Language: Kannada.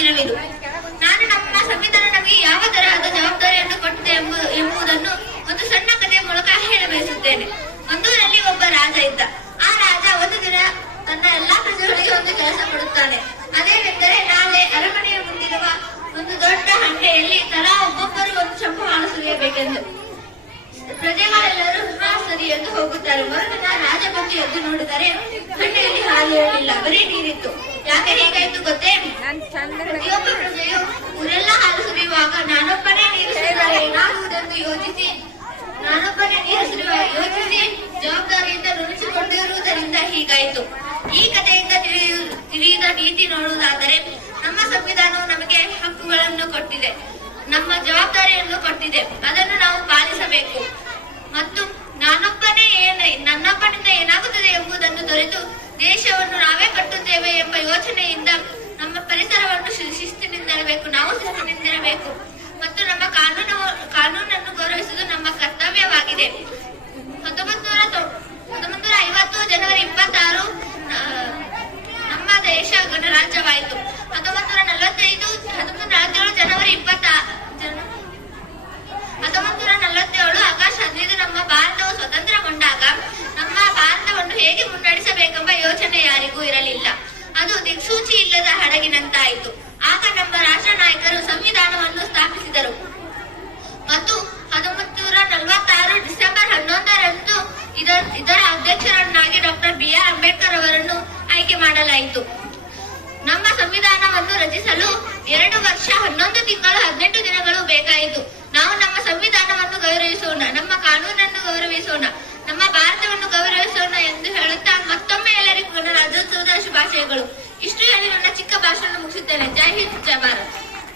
ದಿನವಿದು. ನಾನು ನಮ್ಮ ಸಂವಿಧಾನ ನಮಗೆ ಯಾವ ತರಹದ ಜವಾಬ್ದಾರಿಯನ್ನು ಕೊಟ್ಟಿದೆ ಎಂಬುದನ್ನು ಒಂದು ಸಣ್ಣ ಕಥೆಯ ಮೂಲಕ ಹೇಳಬಯಸುತ್ತೇನೆ. ಒಂದೂರಲ್ಲಿ ಒಬ್ಬ ರಾಜ ಇದ್ದ. ಆ ರಾಜ ಒಂದು ದಿನ ತನ್ನ ಎಲ್ಲಾ ಪ್ರಜೆಗಳಿಗೆ ಒಂದು ಕೆಲಸ ಕೊಡುತ್ತಾನೆ. ಅದೇನೆಂದರೆ ನಾಳೆ ಅರಮನೆಯ ಮುಂದಿರುವ ಒಂದು ದೊಡ್ಡ ಹಂಡೆಯಲ್ಲಿ ತಲಾ ಒಬ್ಬೊಬ್ಬರು ಒಂದು ಚಂಪು ಹಾಲು ಸುರಿಯಬೇಕೆಂದು. ಪ್ರಜೆಗಳೆಲ್ಲರೂ ಸರಿ ಎಂದು ಹೋಗುತ್ತಾರೆ. ಮರುದಿನ ರಾಜ ಬಂದು ಎದ್ದು ನೋಡಿದರೆ ಹಂಡೆಯಲ್ಲಿ ಹಾಲು ಇರಲಿಲ್ಲ, ಬರೀ ನೀರಿತ್ತು. ಯಾಕೆ ಹೀಗಾಯ್ತು ಗೊತ್ತೇ? ಪ್ರತಿಯೊಬ್ಬ ಪ್ರಜೆಯು ಊರೆಲ್ಲ ಹಾಲು ಸುರಿಯುವಾಗ ನಾನೊಬ್ಬನೇ ನೀರು ಸುರಿದರೆ ಏನಾಗುವುದೆಂದು ಯೋಚಿಸಿ ಜವಾಬ್ದಾರಿಯಿಂದ ನುಣುಚಿಕೊಂಡಿರುವುದರಿಂದ ಹೀಗಾಯಿತು. ಈ ಕಥೆಯಿಂದ ತಿಳಿದ ನೀತಿ ನೋಡುವುದಾದರೆ, ನಮ್ಮ ಸಂವಿಧಾನವು ನಮಗೆ ಹಕ್ಕುಗಳನ್ನು ಕೊಟ್ಟಿದೆ, ನಮ್ಮ ಜವಾಬ್ದಾರಿಯನ್ನು ಕೊಟ್ಟಿದೆ. ಅದನ್ನು ನಾವು ಪಾಲಿಸಬೇಕು ಮತ್ತು ನನ್ನೊಬ್ಬನಿಂದ ಏನಾಗುತ್ತದೆ ಎಂಬುದನ್ನು ತೊರೆದು ದೇಶವನ್ನು ನಾವೇ ಕಟ್ಟುತ್ತೇವೆ ಎಂಬ ಯೋಚನೆಯಿಂದ ನಮ್ಮ ಪರಿಸರವನ್ನು ಶಿಸ್ತಿನಿಂದಿರಬೇಕು, ನಾವು ಶಿಸ್ತಿನಿಂದಿರಬೇಕು ಮತ್ತು ನಮ್ಮ ಕಾನೂನನ್ನು ಗೌರವಿಸುವುದು ನಮ್ಮ ಕರ್ತವ್ಯವಾಗಿದೆ. 1950 ಜನವರಿ 26 ನಮ್ಮ ದೇಶ ಗಣರಾಜ್ಯವಾಯಿತು. 1947 ಜನವರಿ 1947 ಆಗಸ್ಟ್ 15 ನಮ್ಮ ಭಾರತವು ಸ್ವತಂತ್ರಗೊಂಡಾಗ ನಮ್ಮ ಭಾರತವನ್ನು ಹೇಗೆ ಮುನ್ನಡೆಸಬೇಕೆಂಬ ಯೋಚನೆ ಯಾರಿಗೂ ಇರಲಿಲ್ಲ. ಅದು ದಿಕ್ಸೂಚಿ ಇಲ್ಲದ ಹಡಗಿನಂತಾಯಿತು. ಆಗ ನಮ್ಮ ರಾಷ್ಟ್ರ ನಾಯಕರು ಸಂವಿಧಾನವನ್ನು ಸ್ಥಾಪಿಸಿದರು ಮತ್ತು 1946 ಡಿಸೆಂಬರ್ 11ರಂದು ಇದರ ಅಧ್ಯಕ್ಷರನ್ನಾಗಿ ಡಾಕ್ಟರ್ BR ಅಂಬೇಡ್ಕರ್ ಅವರನ್ನು ಆಯ್ಕೆ ಮಾಡಲಾಯಿತು. ನಮ್ಮ ಸಂವಿಧಾನವನ್ನು